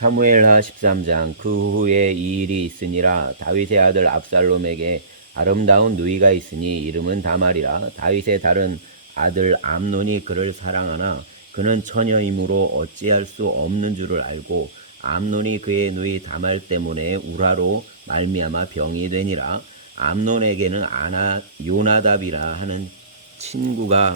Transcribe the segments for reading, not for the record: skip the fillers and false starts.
사무엘하 13장. 그 후에 이 일이 있으니라. 다윗의 아들 압살롬에게 아름다운 누이가 있으니 이름은 다말이라. 다윗의 다른 아들 암논이 그를 사랑하나 그는 처녀이므로 어찌할 수 없는 줄을 알고 암논이 그의 누이 다말 때문에 우라로 말미암아 병이 되니라. 암논에게는 요나답이라 하는 친구가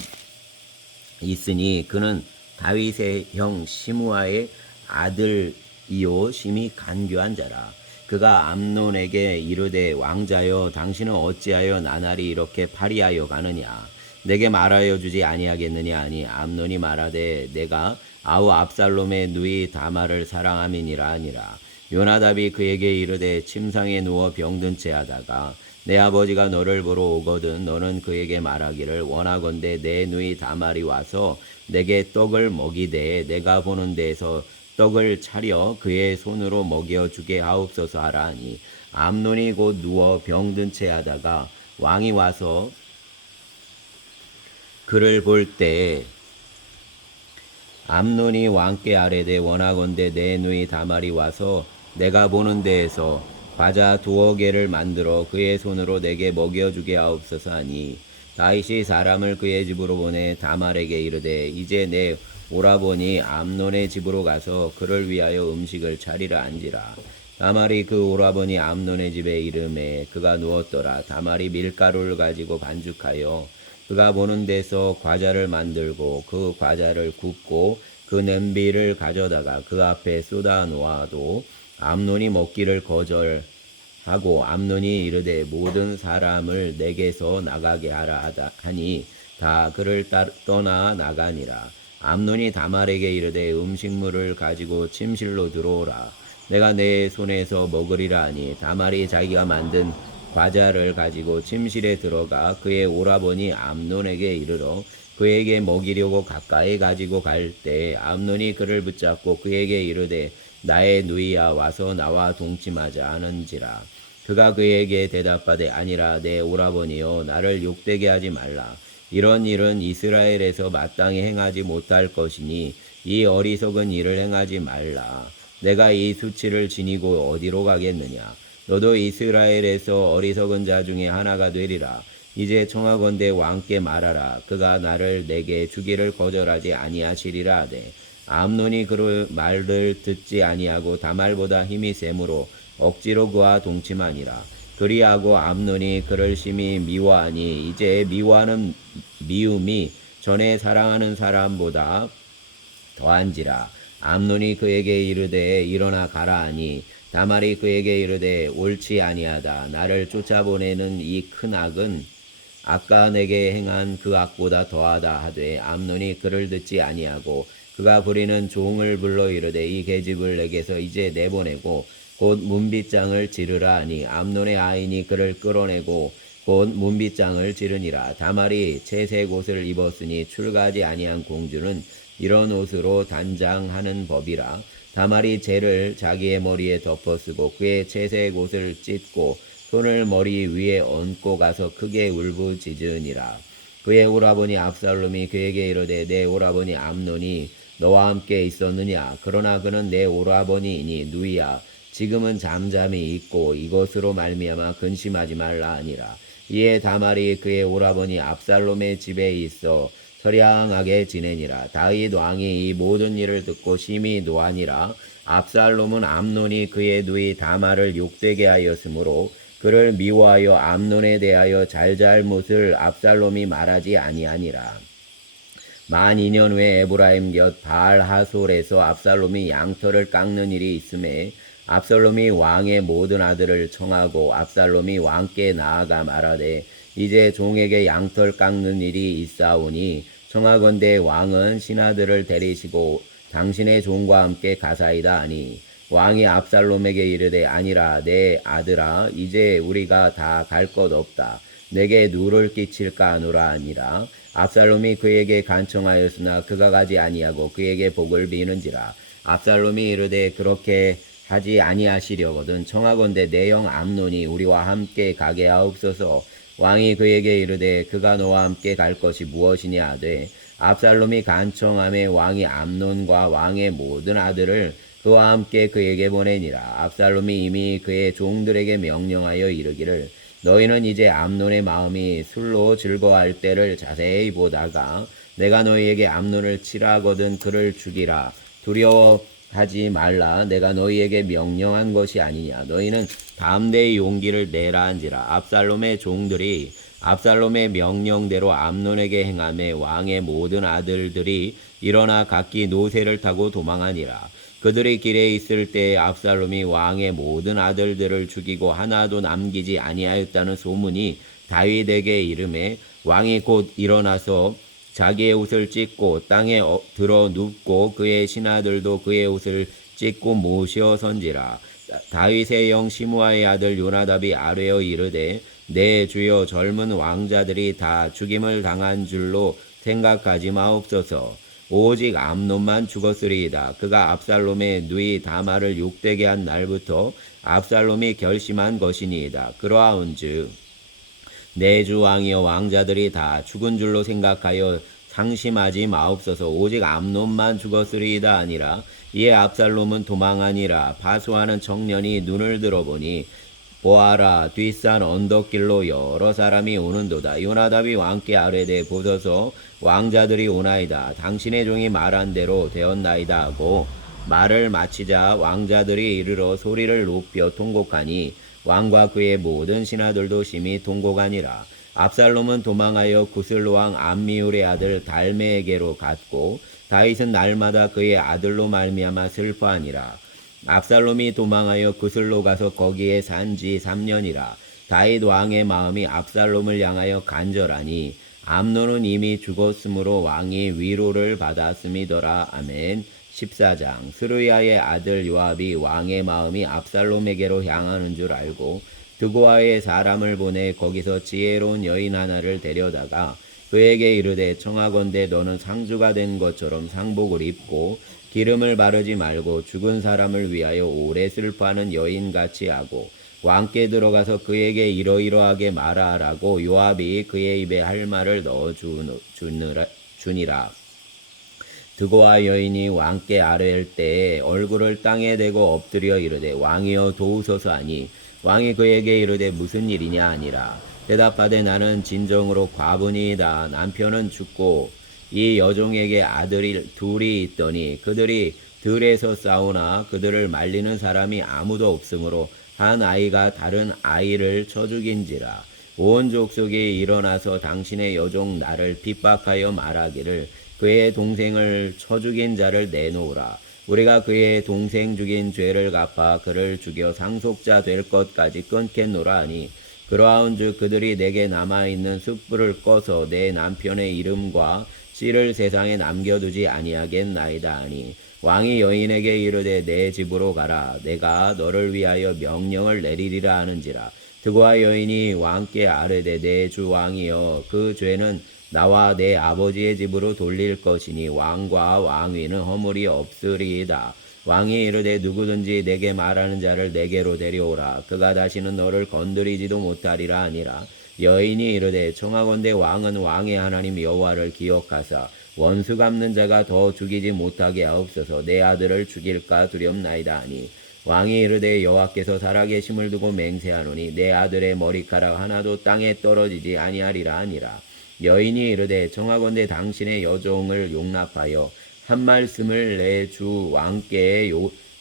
있으니 그는 다윗의 형 시므아의 아들이요 심히 간교한 자라. 그가 암논에게 이르되 왕자여 당신은 어찌하여 나날이 이렇게 파리하여 가느냐. 내게 말하여 주지 아니하겠느냐 하니 암논이 말하되 내가 아우 압살롬의 누이 다말을 사랑함이니라 하니라. 요나답이 그에게 이르되 침상에 누워 병든 채 하다가 내 아버지가 너를 보러 오거든 너는 그에게 말하기를 원하건대 내 누이 다말이 와서 내게 떡을 먹이되 내가 보는 데에서 떡을 차려 그의 손으로 먹여주게 하옵소서 하라 하니 암논이 곧 누워 병든 채 하다가 왕이 와서 그를 볼 때에 암논이 왕께 아뢰되 원하건대 내 누이 다말이 와서 내가 보는 데에서 과자 2개를 만들어 그의 손으로 내게 먹여주게 하옵소서 하니 다윗이 사람을 그의 집으로 보내 다말에게 이르되 이제 내 오라버니 암논의 집으로 가서 그를 위하여 음식을 차리라 한지라. 다말이 그 오라버니 암논의 집에 이르매 그가 누웠더라. 다말이 밀가루를 가지고 반죽하여 그가 보는 데서 과자를 만들고 그 과자를 굽고 그 냄비를 가져다가 그 앞에 쏟아 놓아도 암논이 먹기를 거절하고 암논이 이르되 모든 사람을 내게서 나가게 하라 하니 다 그를 떠나 나가니라. 암논이 다말에게 이르되 음식물을 가지고 침실로 들어오라. 내가 내 손에서 먹으리라 하니 다말이 자기가 만든 과자를 가지고 침실에 들어가 그의 오라버니 암논에게 이르러 그에게 먹이려고 가까이 가지고 갈 때 암논이 그를 붙잡고 그에게 이르되 나의 누이야 와서 나와 동침하자 하는지라. 그가 그에게 대답하되 아니라 내 오라버니여 나를 욕되게 하지 말라. 이런 일은 이스라엘에서 마땅히 행하지 못할 것이니 이 어리석은 일을 행하지 말라. 내가 이 수치를 지니고 어디로 가겠느냐. 너도 이스라엘에서 어리석은 자 중에 하나가 되리라. 이제 청하건대 왕께 말하라. 그가 나를 내게 주기를 거절하지 아니하시리라 하되 암논이 그 말을 듣지 아니하고 다말보다 힘이 세므로 억지로 그와 동침하니라. 그리하고 암논이 그를 심히 미워하니 이제 미워하는 미움이 전에 사랑하는 사람보다 더한지라. 암논이 그에게 이르되 일어나 가라 하니 다말이 그에게 이르되 옳지 아니하다. 나를 쫓아보내는 이 큰 악은 아까 내게 행한 그 악보다 더하다 하되 암논이 그를 듣지 아니하고 그가 부리는 종을 불러 이르되 이 계집을 내게서 이제 내보내고 곧 문빗장을 지르라 하니 암논의 아인이 그를 끌어내고 곧 문빗장을 지르니라. 다말이 채색 옷을 입었으니 출가하지 아니한 공주는 이런 옷으로 단장하는 법이라. 다말이 재를 자기의 머리에 덮어쓰고 그의 채색 옷을 찢고 손을 머리 위에 얹고 가서 크게 울부짖으니라. 그의 오라버니 압살롬이 그에게 이르되 내 오라버니 암논이 너와 함께 있었느냐. 그러나 그는 내 오라버니이니 누이야. 지금은 잠잠히 있고 이것으로 말미암아 근심하지 말라 하니라. 이에 다말이 그의 오라버니 압살롬의 집에 있어 처량하게 지내니라. 다윗 왕이 이 모든 일을 듣고 심히 노하니라. 압살롬은 암논이 그의 누이 다말을 욕되게 하였으므로 그를 미워하여 암논에 대하여 잘잘못을 압살롬이 말하지 아니하니라. 만 2년 후에 에브라임 곁 바알 하솔에서 압살롬이 양털을 깎는 일이 있음에 압살롬이 왕의 모든 아들을 청하고 압살롬이 왕께 나아가 말하되 이제 종에게 양털 깎는 일이 있사오니 청하건대 왕은 신하들을 데리시고 당신의 종과 함께 가사이다 하니 왕이 압살롬에게 이르되 아니라 내 아들아 이제 우리가 다 갈 것 없다. 내게 누를 끼칠까 하노라 하니라. 압살롬이 그에게 간청하였으나 그가 가지 아니하고 그에게 복을 비는지라. 압살롬이 이르되 그렇게 하지 아니하시려거든 청하건대 내 형 암논이 우리와 함께 가게 하옵소서. 왕이 그에게 이르되 그가 너와 함께 갈 것이 무엇이냐 하되 압살롬이 간청하매 왕이 암논과 왕의 모든 아들을 그와 함께 그에게 보내니라. 압살롬이 이미 그의 종들에게 명령하여 이르기를 너희는 이제 암논의 마음이 술로 즐거워할 때를 자세히 보다가 내가 너희에게 암논을 치라거든 그를 죽이라. 두려워하지 말라. 내가 너희에게 명령한 것이 아니냐. 너희는 담대히 용기를 내라 한지라. 압살롬의 종들이 압살롬의 명령대로 암논에게 행하매 왕의 모든 아들들이 일어나 각기 노새를 타고 도망하니라. 그들이 길에 있을 때에 압살롬이 왕의 모든 아들들을 죽이고 하나도 남기지 아니하였다는 소문이 다윗에게 이르매 왕이 곧 일어나서 자기의 옷을 찢고 땅에 들어 눕고 그의 신하들도 그의 옷을 찢고 모시어 선지라. 다윗의 영 시므아의 아들 요나답이 아뢰어 이르되 내 주여 젊은 왕자들이 다 죽임을 당한 줄로 생각하지 마옵소서. 오직 암논만 죽었으리이다. 그가 압살롬의 누이 다말을 욕되게 한 날부터 압살롬이 결심한 것이니이다. 그러하온즉 내 주 왕이여 왕자들이 다 죽은 줄로 생각하여 상심하지 마옵소서. 오직 암논만 죽었으리이다 아니라 이에 압살롬은 도망하니라. 파수하는 청년이 눈을 들어보니 보아라 뒷산 언덕길로 여러 사람이 오는도다. 요나답이 왕께 아뢰되 보소서 왕자들이 오나이다. 당신의 종이 말한 대로 되었나이다 하고 말을 마치자 왕자들이 이르러 소리를 높여 통곡하니 왕과 그의 모든 신하들도 심히 통곡하니라. 압살롬은 도망하여 구슬로 왕 암미울의 아들 달메에게로 갔고 다윗은 날마다 그의 아들로 말미암아 슬퍼하니라. 압살롬이 도망하여 구슬로 가서 거기에 산지 3년이라. 다윗 왕의 마음이 압살롬을 향하여 간절하니 암논은 이미 죽었으므로 왕이 위로를 받았음이더라. 아멘. 14장. 스루야의 아들 요압이 왕의 마음이 압살롬에게로 향하는 줄 알고 드고아의 사람을 보내 거기서 지혜로운 여인 하나를 데려다가 그에게 이르되 청하건대 너는 상주가 된 것처럼 상복을 입고 기름을 바르지 말고 죽은 사람을 위하여 오래 슬퍼하는 여인같이 하고 왕께 들어가서 그에게 이러이러하게 말하라고 요압이 그의 입에 할 말을 넣어 주니라. 드고아 여인이 왕께 아뢰을 때에 얼굴을 땅에 대고 엎드려 이르되 왕이여 도우소서 하니 왕이 그에게 이르되 무슨 일이냐 하니라. 대답하되 나는 진정으로 과부니이다. 남편은 죽고 이 여종에게 아들이 둘이 있더니 그들이 들에서 싸우나 그들을 말리는 사람이 아무도 없으므로 한 아이가 다른 아이를 쳐 죽인지라. 온 족속이 일어나서 당신의 여종 나를 핍박하여 말하기를 그의 동생을 쳐 죽인 자를 내놓으라. 우리가 그의 동생 죽인 죄를 갚아 그를 죽여 상속자 될 것까지 끊겠노라 하니 그러하온즉 그들이 내게 남아있는 숯불을 꺼서 내 남편의 이름과 씨를 세상에 남겨두지 아니하겠나이다 하니 왕이 여인에게 이르되 내 집으로 가라. 내가 너를 위하여 명령을 내리리라 하는지라. 드고아 여인이 왕께 아뢰되 내 주 왕이여 그 죄는 나와 내 아버지의 집으로 돌릴 것이니 왕과 왕위는 허물이 없으리이다. 왕이 이르되 누구든지 내게 말하는 자를 내게로 데려오라. 그가 다시는 너를 건드리지도 못하리라 하니라. 여인이 이르되 청하건대 왕은 왕의 하나님 여호와를 기억하사 원수 갚는 자가 더 죽이지 못하게 하옵소서. 내 아들을 죽일까 두렵나이다 하니 왕이 이르되 여호와께서 살아계심을 두고 맹세하노니 내 아들의 머리카락 하나도 땅에 떨어지지 아니하리라 하니라. 여인이 이르되 청하건대 당신의 여종을 용납하여 한 말씀을 내 주 왕께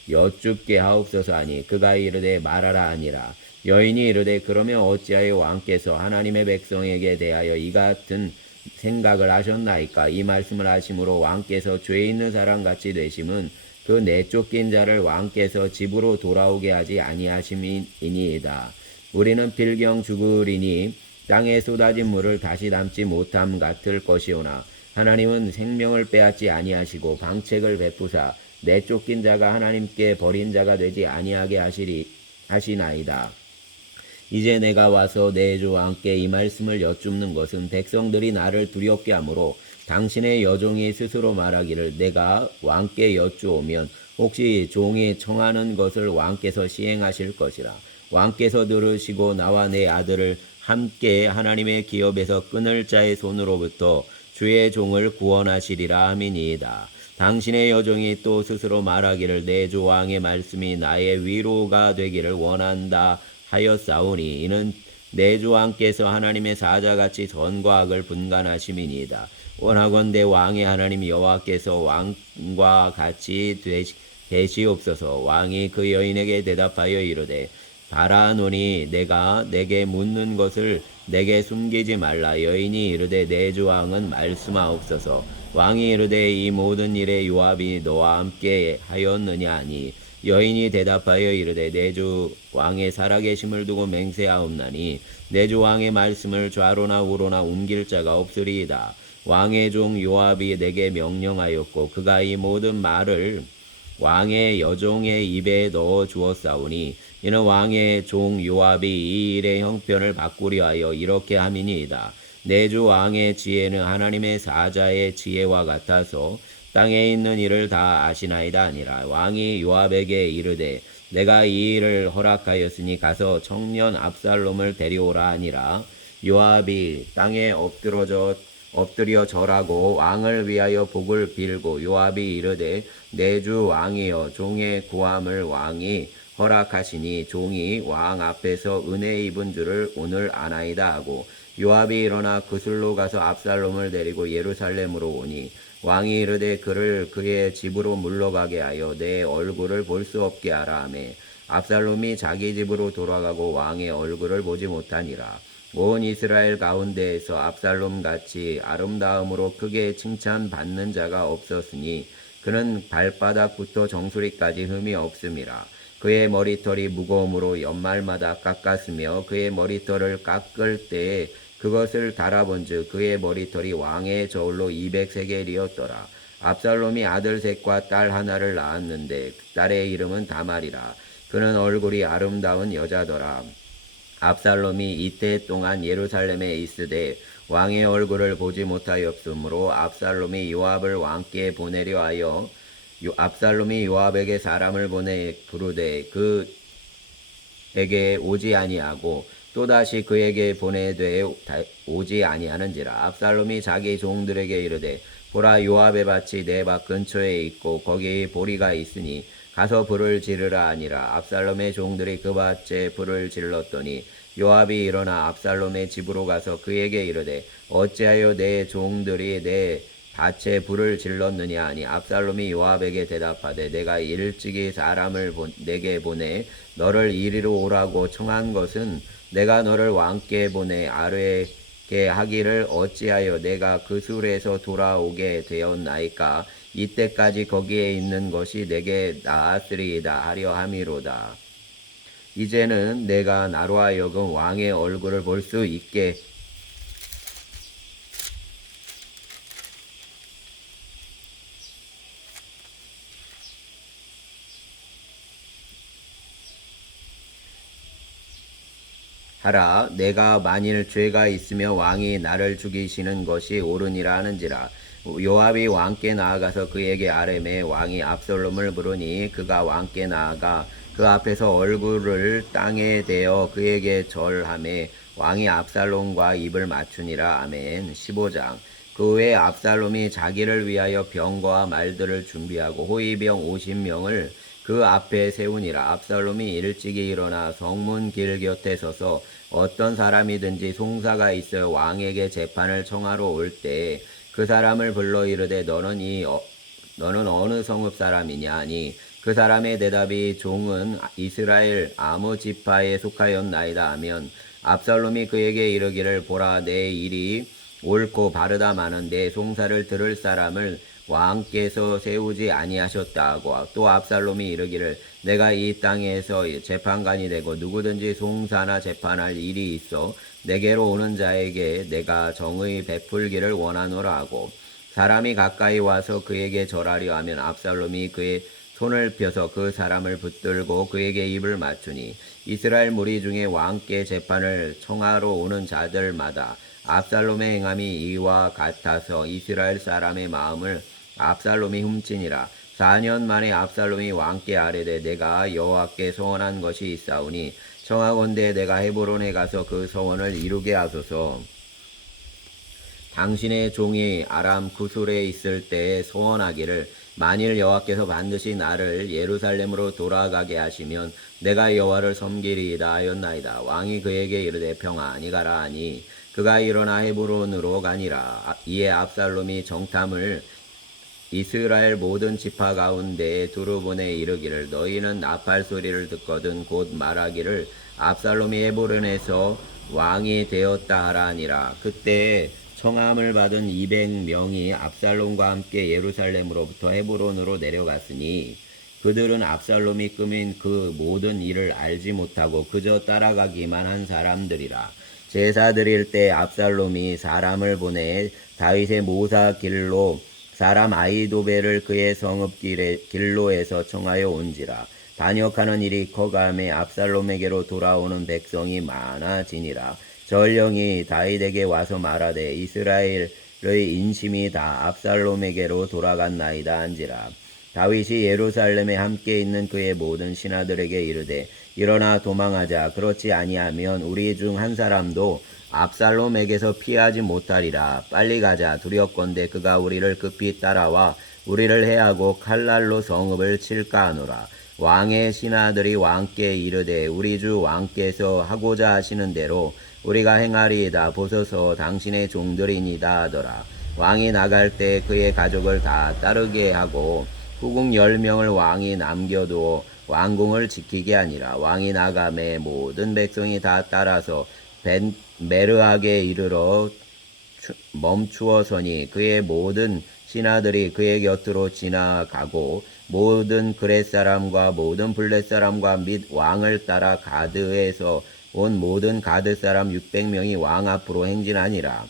여쭙게 하옵소서 하니 그가 이르되 말하라 하니라. 여인이 이르되 그러면 어찌하여 왕께서 하나님의 백성에게 대하여 이 같은 생각을 하셨나이까? 이 말씀을 하심으로 왕께서 죄 있는 사람같이 되심은 그 내쫓긴 자를 왕께서 집으로 돌아오게 하지 아니하심이니이다. 우리는 필경 죽으리니 땅에 쏟아진 물을 다시 담지 못함 같을 것이오나 하나님은 생명을 빼앗지 아니하시고 방책을 베푸사 내쫓긴 자가 하나님께 버린 자가 되지 아니하게 하시나이다. 이제 내가 와서 내 주 왕께 이 말씀을 여쭙는 것은 백성들이 나를 두렵게 하므로 당신의 여종이 스스로 말하기를 내가 왕께 여쭈오면 혹시 종이 청하는 것을 왕께서 시행하실 것이라. 왕께서 들으시고 나와 내 아들을 함께 하나님의 기업에서 끊을 자의 손으로부터 주의 종을 구원하시리라 함이니이다. 당신의 여종이 또 스스로 말하기를 내 주 왕의 말씀이 나의 위로가 되기를 원한다 하였사오니 이는 내 주 왕께서 하나님의 사자같이 선과 악을 분간하심이니이다. 원하건대 왕의 하나님 여호와께서 왕과 같이 되시옵소서. 왕이 그 여인에게 대답하여 이르되 바라노니 내가 내게 묻는 것을 내게 숨기지 말라. 여인이 이르되 내 주 왕은 말씀하옵소서. 왕이 이르되 이 모든 일에 요압이 너와 함께 하였느냐 하니 여인이 대답하여 이르되 내 주 왕의 살아계심을 두고 맹세하옵나니 내 주 왕의 말씀을 좌로나 우로나 옮길 자가 없으리이다. 왕의 종 요압이 내게 명령하였고 그가 이 모든 말을 왕의 여종의 입에 넣어 주었사오니 이는 왕의 종 요압이 이 일의 형편을 바꾸려 하여 이렇게 함이니이다. 내 주 왕의 지혜는 하나님의 사자의 지혜와 같아서 땅에 있는 일을 다 아시나이다 아니라. 왕이 요압에게 이르되 내가 이 일을 허락하였으니 가서 청년 압살롬을 데려오라 하니라. 요압이 땅에 엎드려 절하고 왕을 위하여 복을 빌고 요압이 이르되 내 주 왕이여 종의 구함을 왕이 허락하시니 종이 왕 앞에서 은혜 입은 줄을 오늘 아나이다 하고 요압이 일어나 그술로 가서 압살롬을 데리고 예루살렘으로 오니 왕이 이르되 그를 그의 집으로 물러가게 하여 내 얼굴을 볼 수 없게 하라 하매 압살롬이 자기 집으로 돌아가고 왕의 얼굴을 보지 못하니라. 온 이스라엘 가운데에서 압살롬 같이 아름다움으로 크게 칭찬받는 자가 없었으니 그는 발바닥부터 정수리까지 흠이 없음이라. 그의 머리털이 무거움으로 연말마다 깎았으며 그의 머리털을 깎을 때에 그것을 달아본즉 그의 머리털이 왕의 저울로 200세겔이었더라. 압살롬이 아들 셋과 딸 하나를 낳았는데 딸의 이름은 다말이라. 그는 얼굴이 아름다운 여자더라. 압살롬이 이때 동안 예루살렘에 있으되 왕의 얼굴을 보지 못하였으므로 압살롬이 요압을 왕께 보내려 하여 압살롬이 요압에게 사람을 보내 부르되 그에게 오지 아니하고 또다시 그에게 보내되 오지 아니하는지라. 압살롬이 자기 종들에게 이르되 보라 요압의 밭이 내 밭 근처에 있고 거기에 보리가 있으니 가서 불을 지르라 하니라. 압살롬의 종들이 그 밭에 불을 질렀더니 요압이 일어나 압살롬의 집으로 가서 그에게 이르되 어찌하여 내 종들이 내 밭에 불을 질렀느냐 하니 압살롬이 요압에게 대답하되 내가 일찍이 사람을 내게 보내 너를 이리로 오라고 청한 것은 내가 너를 왕께 보내 아뢰게 하기를 어찌하여 내가 그 술에서 돌아오게 되었나이까. 이때까지 거기에 있는 것이 내게 나았으리이다 하려 함이로다. 이제는 내가 나로 하여금 왕의 얼굴을 볼 수 있게 하라. 내가 만일 죄가 있으며 왕이 나를 죽이시는 것이 옳으니라 하는지라. 요압이 왕께 나아가서 그에게 아뢰매 왕이 압살롬을 부르니 그가 왕께 나아가 그 앞에서 얼굴을 땅에 대어 그에게 절하매 왕이 압살롬과 입을 맞추니라. 아멘. 15장. 그 후에 압살롬이 자기를 위하여 병거와 말들을 준비하고 호위병 50명을 그 앞에 세우니라. 압살롬이 일찍이 일어나 성문 길 곁에 서서 어떤 사람이든지 송사가 있어 왕에게 재판을 청하러 올 때 그 사람을 불러 이르되 너는 어느 성읍 사람이냐 하니 그 사람의 대답이 종은 이스라엘 아무 지파에 속하였나이다 하면 압살롬이 그에게 이르기를 보라 내 일이 옳고 바르다 마는 내 송사를 들을 사람을 왕께서 세우지 아니하셨다 하고 또 압살롬이 이르기를 내가 이 땅에서 재판관이 되고 누구든지 송사나 재판할 일이 있어 내게로 오는 자에게 내가 정의 베풀기를 원하노라 하고 사람이 가까이 와서 그에게 절하려 하면 압살롬이 그의 손을 펴서 그 사람을 붙들고 그에게 입을 맞추니 이스라엘 무리 중에 왕께 재판을 청하러 오는 자들마다 압살롬의 행함이 이와 같아서 이스라엘 사람의 마음을 압살롬이 훔치니라. 4년 만에 압살롬이 왕께 아뢰되 내가 여호와께 소원한 것이 있사오니 청하건대 내가 헤브론에 가서 그 소원을 이루게 하소서. 당신의 종이 아람 구술에 있을 때에 소원하기를 만일 여호와께서 반드시 나를 예루살렘으로 돌아가게 하시면 내가 여호와를 섬기리이다 하였나이다. 왕이 그에게 이르되 평안히 가라 하니 그가 일어나 헤브론으로 가니라. 이에 압살롬이 정탐을 이스라엘 모든 지파 가운데 두루 보내 이르기를 너희는 나팔 소리를 듣거든 곧 말하기를 압살롬이 헤브론에서 왕이 되었다 하라 하니라. 그때 청함을 받은 200명이 압살롬과 함께 예루살렘으로부터 헤브론으로 내려갔으니 그들은 압살롬이 꾸민 그 모든 일을 알지 못하고 그저 따라가기만 한 사람들이라. 제사 드릴 때 압살롬이 사람을 보내 다윗의 모사 길로 사람 아히도벨을 그의 성읍 길로에서 청하여 온지라. 반역하는 일이 커감에 압살롬에게로 돌아오는 백성이 많아지니라. 전령이 다윗에게 와서 말하되 이스라엘의 인심이 다 압살롬에게로 돌아갔나이다 한지라. 다윗이 예루살렘에 함께 있는 그의 모든 신하들에게 이르되 일어나 도망하자. 그렇지 아니하면 우리 중 한 사람도 압살롬에게서 피하지 못하리라. 빨리 가자. 두렵건대 그가 우리를 급히 따라와 우리를 해하고 칼날로 성읍을 칠까 하노라. 왕의 신하들이 왕께 이르되 우리 주 왕께서 하고자 하시는 대로 우리가 행하리이다. 보소서 당신의 종들이니다 하더라. 왕이 나갈 때 그의 가족을 다 따르게 하고 후궁 10명을 왕이 남겨두어 왕궁을 지키게 하니라. 왕이 나가매 모든 백성이 다 따라서 메르하게 이르러 멈추어서니 그의 모든 신하들이 그의 곁으로 지나가고 모든 그렛 사람과 모든 블렛 사람과 및 왕을 따라 가드에서 온 모든 가드 사람 600명이 왕 앞으로 행진하니라.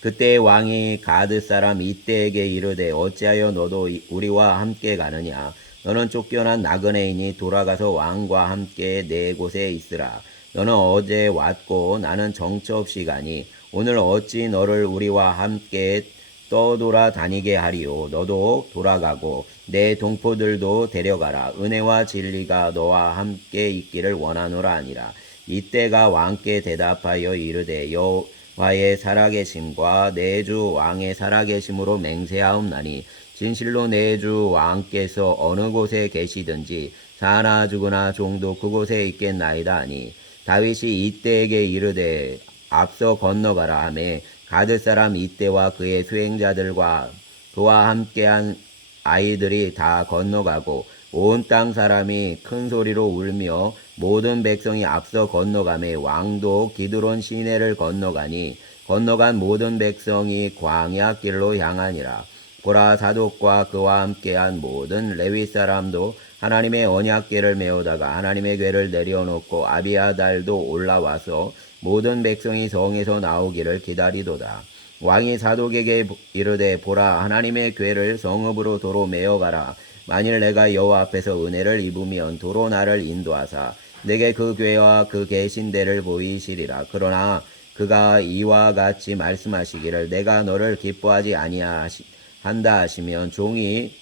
그때 왕이 가드 사람 이때에게 이르되 어찌하여 너도 우리와 함께 가느냐. 너는 쫓겨난 나그네이니 돌아가서 왕과 함께 내 곳에 있으라. 너는 어제 왔고 나는 정처 없이 가니 오늘 어찌 너를 우리와 함께 떠돌아 다니게 하리요. 너도 돌아가고 내 동포들도 데려가라. 은혜와 진리가 너와 함께 있기를 원하노라 하니라. 이때가 왕께 대답하여 이르되 여호와의 살아계심과 내 주 왕의 살아계심으로 맹세하옵나니 진실로 내 주 왕께서 어느 곳에 계시든지 사나 죽으나 종도 그곳에 있겠나이다 하니 다윗이 이때에게 이르되 앞서 건너가라 하매 가드 사람 이때와 그의 수행자들과 그와 함께한 아이들이 다 건너가고 온 땅 사람이 큰 소리로 울며 모든 백성이 앞서 건너가매 왕도 기드론 시내를 건너가니 건너간 모든 백성이 광야 길로 향하니라. 보라 사독과 그와 함께한 모든 레위 사람도 하나님의 언약궤를 메우다가 하나님의 궤를 내려놓고 아비아달도 올라와서 모든 백성이 성에서 나오기를 기다리도다. 왕이 사독에게 이르되 보라 하나님의 궤를 성읍으로 도로 메어가라. 만일 내가 여호와 앞에서 은혜를 입으면 도로 나를 인도하사 내게 그 궤와 그 계신 데를 보이시리라. 그러나 그가 이와 같이 말씀하시기를 내가 너를 기뻐하지 아니한다 하시면 종이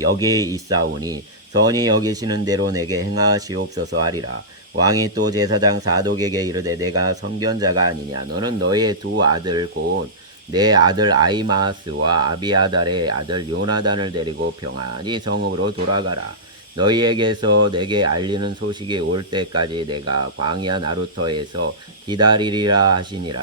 여기 있사오니 선히 여기시는 대로 내게 행하시옵소서 하리라. 왕이 또 제사장 사독에게 이르되 내가 선견자가 아니냐. 너는 너의 두 아들 곧 내 아들 아히마아스와 아비아달의 아들 요나단을 데리고 평안히 성읍으로 돌아가라. 너희에게서 내게 알리는 소식이 올 때까지 내가 광야 나루터에서 기다리리라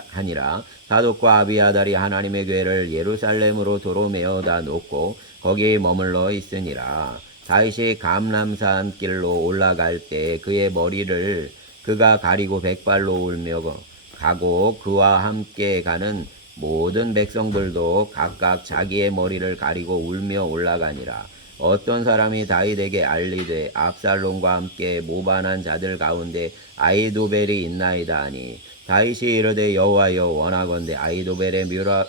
하니라. 사독과 아비아달이 하나님의 궤를 예루살렘으로 도로 메어다 놓고 거기 머물러 있으니라. 다윗이 감람산 길로 올라갈 때 그의 머리를 그가 가리고 백발로 울며 가고 그와 함께 가는 모든 백성들도 각각 자기의 머리를 가리고 울며 올라가니라. 어떤 사람이 다윗에게 알리되 압살롬과 함께 모반한 자들 가운데 아히도벨이 있나이다 하니 다윗이 이르되 여호와여 원하건대 아히도벨의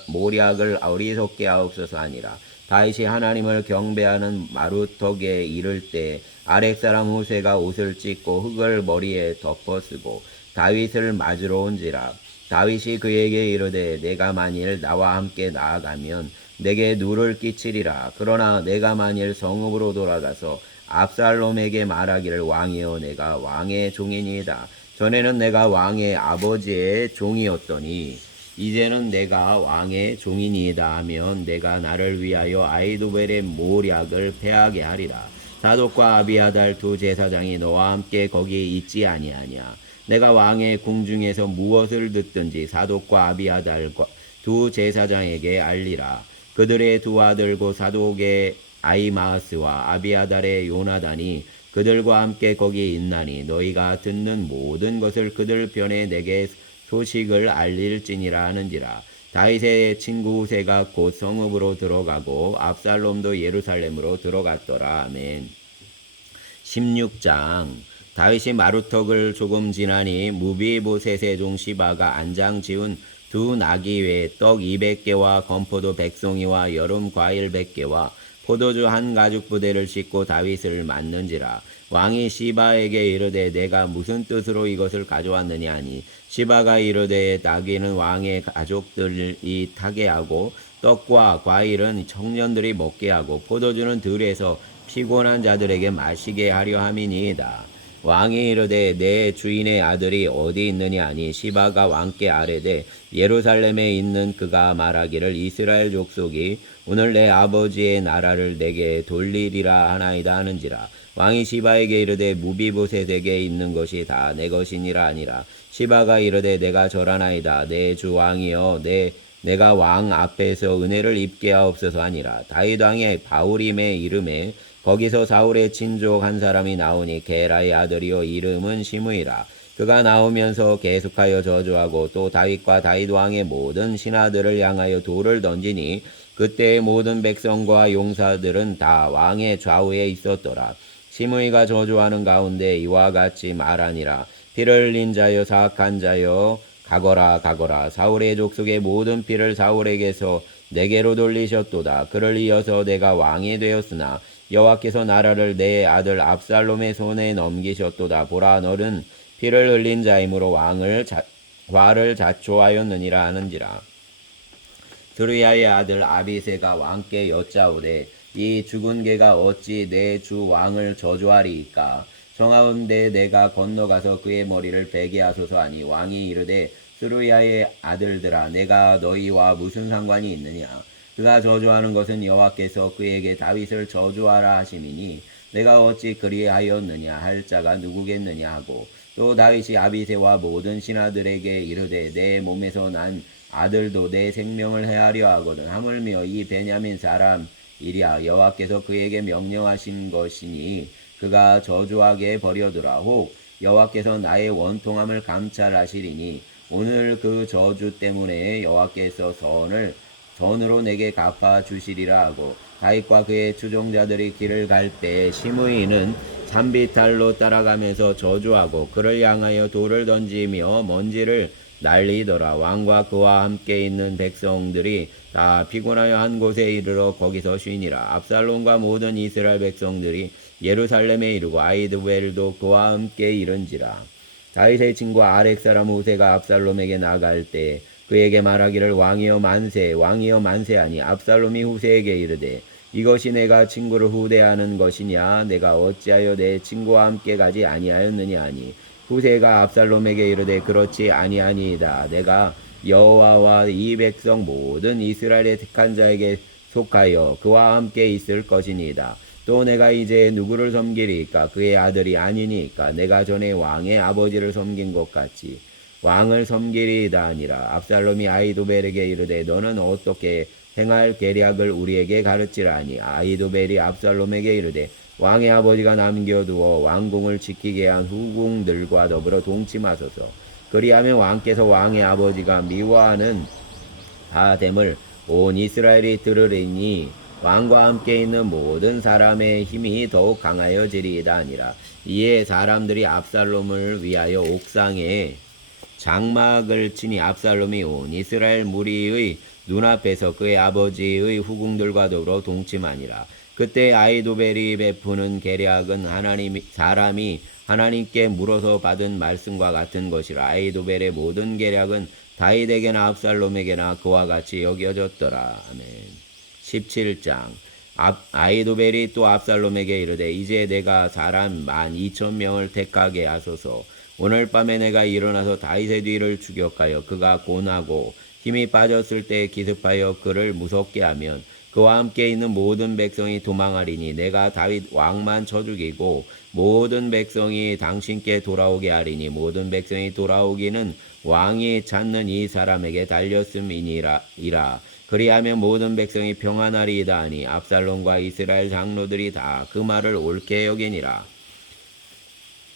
모략을 어리석게 하옵소서 하니라. 다윗이 하나님을 경배하는 마루턱에 이를 때 아렉 사람 후세가 옷을 찢고 흙을 머리에 덮어 쓰고 다윗을 맞으러 온지라. 다윗이 그에게 이르되 내가 만일 나와 함께 나아가면 내게 누를 끼치리라. 그러나 내가 만일 성읍으로 돌아가서 압살롬에게 말하기를 왕이여 내가 왕의 종이니이다. 전에는 내가 왕의 아버지의 종이었더니 이제는 내가 왕의 종이니이다 하면 내가 나를 위하여 아히도벨의 모략을 패하게 하리라. 사독과 아비아달 두 제사장이 너와 함께 거기 있지 아니하냐. 내가 왕의 궁중에서 무엇을 듣든지 사독과 아비아달과 두 제사장에게 알리라. 그들의 두 아들 곧 사독의 아히마아스와 아비아달의 요나단이 그들과 함께 거기 있나니 너희가 듣는 모든 것을 그들 편에 내게 소식을 알릴지니라 하는지라. 다윗의 친구 후세가 곧 성읍으로 들어가고 압살롬도 예루살렘으로 들어갔더라. 아멘. 16장. 다윗이 마루턱을 조금 지나니 무비보셋의 종 시바가 안장 지은 두 나귀 외에 떡 200개와 건포도 100송이와 여름 과일 100개와 포도주 한 가죽 부대를 싣고 다윗을 맞는지라. 왕이 시바에게 이르되 내가 무슨 뜻으로 이것을 가져왔느냐 하니 시바가 이르되 나귀는 왕의 가족들이 타게 하고 떡과 과일은 청년들이 먹게 하고 포도주는 들에서 피곤한 자들에게 마시게 하려 함이니이다. 왕이 이르되 내 주인의 아들이 어디 있느냐 하니 시바가 왕께 아뢰되 예루살렘에 있는 그가 말하기를 이스라엘 족속이 오늘 내 아버지의 나라를 내게 돌리리라 하나이다 하는지라. 왕이 시바에게 이르되 무비보셋에게 있는 것이 다 내 것이니라 하니라. 시바가 이르되 내가 절하나이다. 내 주 왕이여 내가 왕 앞에서 은혜를 입게 하옵소서 하니라. 다윗 왕의 바울임의 이름에 거기서 사울의 친족 한 사람이 나오니 게라의 아들이요 이름은 시므이라. 그가 나오면서 계속하여 저주하고 또 다윗과 다윗 왕의 모든 신하들을 향하여 돌을 던지니 그때의 모든 백성과 용사들은 다 왕의 좌우에 있었더라. 시므이가 저주하는 가운데 이와 같이 말하니라. 피를 흘린 자여 사악한 자여 가거라 가거라. 사울의 족속의 모든 피를 사울에게서 내게로 돌리셨도다. 그를 이어서 내가 왕이 되었으나 여호와께서 나라를 내 아들 압살롬의 손에 넘기셨도다. 보라 너는 피를 흘린 자이므로 화를 자초하였느니라 하는지라. 스루야의 아들 아비새가 왕께 여짜오되 이 죽은 개가 어찌 내 주 왕을 저주하리이까. 청하온대 내가 건너가서 그의 머리를 베게 하소서 하니 왕이 이르되 스루야의 아들들아 내가 너희와 무슨 상관이 있느냐. 그가 저주하는 것은 여호와께서 그에게 다윗을 저주하라 하심이니 내가 어찌 그리하였느냐 할 자가 누구겠느냐 하고 또 다윗이 아비새와 모든 신하들에게 이르되 내 몸에서 난 아들도 내 생명을 해하려 하거든 하물며 이 베냐민 사람이랴 여호와께서 그에게 명령하신 것이니 그가 저주하게 버려두라. 혹 여호와께서 나의 원통함을 감찰하시리니 오늘 그 저주 때문에 여호와께서 선으로 내게 갚아주시리라 하고 다윗과 그의 추종자들이 길을 갈 때 시므이는 산비탈로 따라가면서 저주하고 그를 향하여 돌을 던지며 먼지를 날리더라. 왕과 그와 함께 있는 백성들이 다 피곤하여 한 곳에 이르러 거기서 쉬니라. 압살롬과 모든 이스라엘 백성들이 예루살렘에 이르고 아히도벨도 그와 함께 이른지라. 다윗의 친구 아렉 사람 후세가 압살롬에게 나갈 때 그에게 말하기를 왕이여 만세 왕이여 만세하니 압살롬이 후세에게 이르되 이것이 내가 친구를 후대하는 것이냐 내가 어찌하여 내 친구와 함께 가지 아니하였느냐 하니 후세가 압살롬에게 이르되 그렇지 아니하니이다. 내가 여호와와 이 백성 모든 이스라엘의 택한 자에게 속하여 그와 함께 있을 것이니이다. 또 내가 이제 누구를 섬기리이까 그의 아들이 아니니까 내가 전에 왕의 아버지를 섬긴 것 같이 왕을 섬기리이다 하니라. 압살롬이 아히도벨에게 이르되 너는 어떻게 행할 계략을 우리에게 가르치라 하니 아히도벨이 압살롬에게 이르되 왕의 아버지가 남겨두어 왕궁을 지키게 한 후궁들과 더불어 동침하소서. 그리하면 왕께서 왕의 아버지가 미워하는 바됨을 온 이스라엘이 들으리니 왕과 함께 있는 모든 사람의 힘이 더욱 강하여지리이다 하니라. 이에 사람들이 압살롬을 위하여 옥상에 장막을 치니 압살롬이 온 이스라엘 무리의 눈앞에서 그의 아버지의 후궁들과 더불어 동침하니라. 그때 아히도벨이 베푸는 계략은 사람이 하나님께 물어서 받은 말씀과 같은 것이라. 아히도벨의 모든 계략은 다윗에게나 압살롬에게나 그와 같이 여겨졌더라. 아멘. 17장. 아히도벨이 또 압살롬에게 이르되 이제 내가 사람 12,000명을 택하게 하소서. 오늘 밤에 내가 일어나서 다윗의 뒤를 추격하여 그가 곤하고 힘이 빠졌을 때 기습하여 그를 무섭게 하면 그와 함께 있는 모든 백성이 도망하리니 내가 다윗 왕만 쳐 죽이고 모든 백성이 당신께 돌아오게 하리니 모든 백성이 돌아오기는 왕이 찾는 이 사람에게 달렸음이니라. 그리하면 모든 백성이 평안하리이다 하니 압살롬과 이스라엘 장로들이 다 그 말을 옳게 여기니라.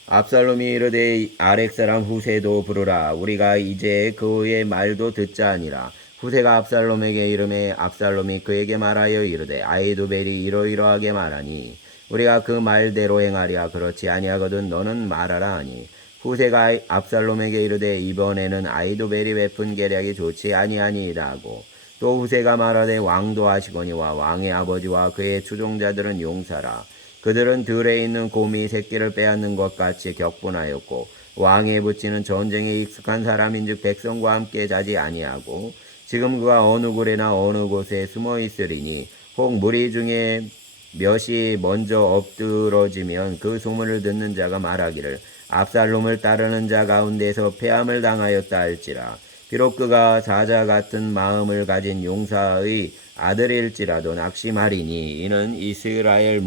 압살롬이 이르되 아렉 사람 후세도 부르라. 우리가 이제 그의 말도 듣자 하니라. 후세가 압살롬에게 이르매 압살롬이 그에게 말하여 이르되 아히도벨이 이러이러하게 말하니 우리가 그 말대로 행하랴. 그렇지 아니하거든 너는 말하라 하니 후세가 압살롬에게 이르되 이번에는 아히도벨이 베푼 계략이 좋지 아니하니이다 하고 또 후세가 말하되 왕도 하시거니와 왕의 아버지와 그의 추종자들은 용사라. 그들은 들에 있는 곰이 새끼를 빼앗는 것 같이 격분하였고 왕에 붙이는 전쟁에 익숙한 사람인즉 백성과 함께 자지 아니하고 지금 그가 어느 굴에나 어느 곳에 숨어 있으리니 혹 무리 중에 몇이 먼저 엎드러지면 그 소문을 듣는 자가 말하기를 압살롬을 따르는 자 가운데서 패함을 당하였다 할지라. 비록 그가 사자 같은 마음을 가진 용사의 아들일지라도 낙심하리니 이는 이스라엘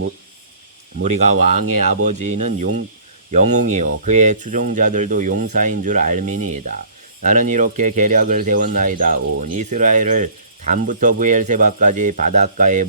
무리가 왕의 아버지는 영웅이요 그의 추종자들도 용사인 줄 알미니이다. 나는 이렇게 계략을 세웠나이다. 온 이스라엘을 단부터 브엘세바까지 바닷가에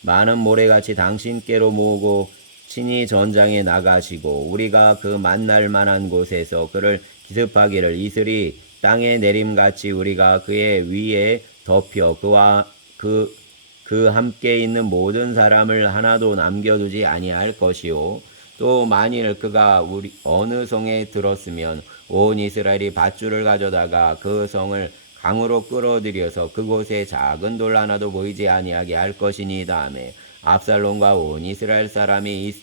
많은 모래같이 당신께로 모으고 친히 전장에 나가시고 우리가 그 만날 만한 곳에서 그를 기습하기를 이슬이 땅에 내림같이 우리가 그의 위에 덮여 그와 그 함께 있는 모든 사람을 하나도 남겨두지 아니할 것이요. 또 만일 그가 우리 어느 성에 들었으면 온 이스라엘이 밧줄을 가져다가 그 성을 강으로 끌어들여서 그곳에 작은 돌 하나도 보이지 아니하게 할 것이니이다 하며 압살롬과 온 이스라엘 사람이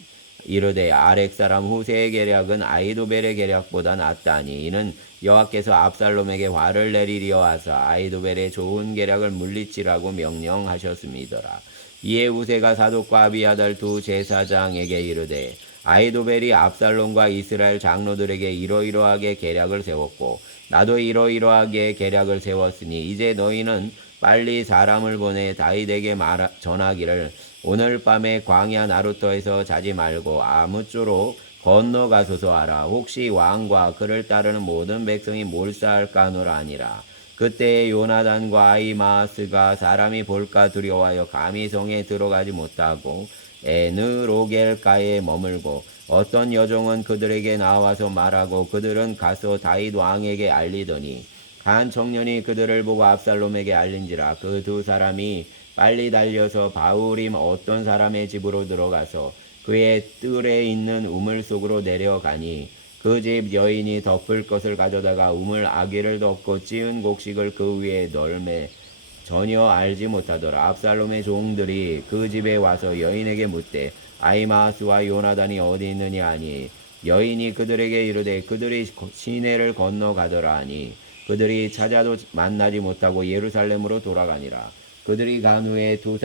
이르되 아렉 사람 후세의 계략은 아히도벨의 계략보다 낫다니 이는 여호와께서 압살롬에게 화를 내리려 하사 아히도벨의 좋은 계략을 물리치라고 명령하셨음이더라. 이에 후세가 사독과 아비아달 두 제사장에게 이르되 아히도벨이 압살롬과 이스라엘 장로들에게 이러이러하게 계략을 세웠고 나도 이러이러하게 계략을 세웠으니 이제 너희는 빨리 사람을 보내 다윗에게 전하기를 오늘 밤에 광야 나루터에서 자지 말고 아무쪼록 건너가소서 하라. 혹시 왕과 그를 따르는 모든 백성이 몰사할까 하노라 아니라. 그때에 요나단과 아히마아스가 사람이 볼까 두려워하여 감히 성에 들어가지 못하고 에느로겔가에 머물고 어떤 여종은 그들에게 나와서 말하고 그들은 가서 다윗 왕에게 알리더니 한 청년이 그들을 보고 압살롬에게 알린지라. 그 두 사람이 빨리 달려서 바울임 어떤 사람의 집으로 들어가서 그의 뜰에 있는 우물 속으로 내려가니 그 집 여인이 덮을 것을 가져다가 우물 아귀를 덮고 찌은 곡식을 그 위에 널매 전혀 알지 못하더라. 압살롬의 종들이 그 집에 와서 여인에게 묻되 아히마아스와 요나단이 어디 있느냐 하니 여인이 그들에게 이르되 그들이 시내를 건너가더라 하니 그들이 찾아도 만나지 못하고 예루살렘으로 돌아가니라. 그들이 간 후에 두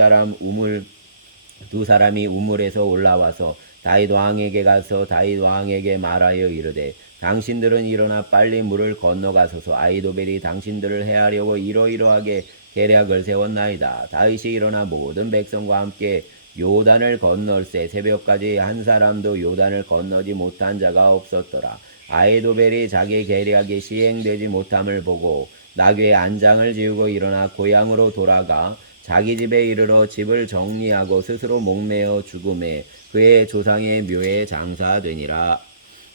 사람이 우물에서 올라와서 다윗 왕에게 가서 다윗 왕에게 말하여 이르되 당신들은 일어나 빨리 물을 건너가소서. 아히도벨이 당신들을 해하려고 이러이러하게 계략을 세웠나이다. 다윗이 일어나 모든 백성과 함께 요단을 건널새 새벽까지 한 사람도 요단을 건너지 못한 자가 없었더라. 아히도벨이 자기 계략이 시행되지 못함을 보고 나귀의 안장을 지우고 일어나 고향으로 돌아가 자기 집에 이르러 집을 정리하고 스스로 목매어 죽음에 그의 조상의 묘에 장사되니라.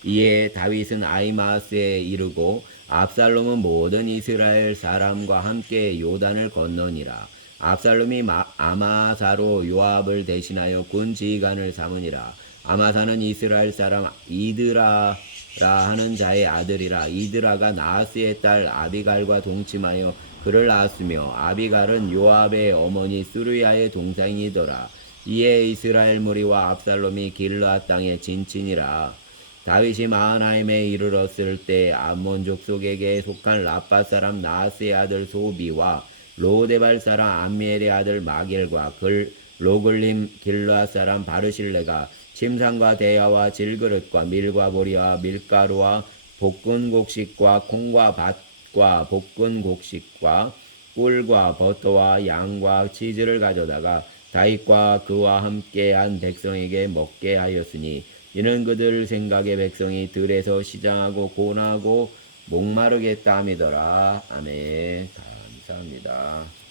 이에 다윗은 아히마아스에 이르고 압살롬은 모든 이스라엘 사람과 함께 요단을 건너니라. 압살롬이 아마사로 요압을 대신하여 군 지휘관을 삼으니라. 아마사는 이스라엘 사람 이드라라 하는 자의 아들이라. 이드라가 나하스의 딸 아비갈과 동침하여 그를 낳았으며 아비갈은 요압의 어머니 스루야의 동생이더라. 이에 이스라엘 무리와 압살롬이 길르앗 땅에 진친이라. 다윗이 마하나임에 이르렀을 때 암몬 족속에게 속한 라빠 사람 나하스의 아들 소비와 로데발 사람 암미엘의 아들 마겔과 로글림 길르앗 사람 바르실레가 침상과 대야와 질그릇과 밀과 보리와 밀가루와 볶은 곡식과 콩과 밭과 볶은 곡식과 꿀과 버터와 양과 치즈를 가져다가 다윗과 그와 함께한 백성에게 먹게 하였으니 이는 그들 생각에 백성이 들에서 시장하고 고나고 목마르겠다 함이더라. 아멘. 감사합니다.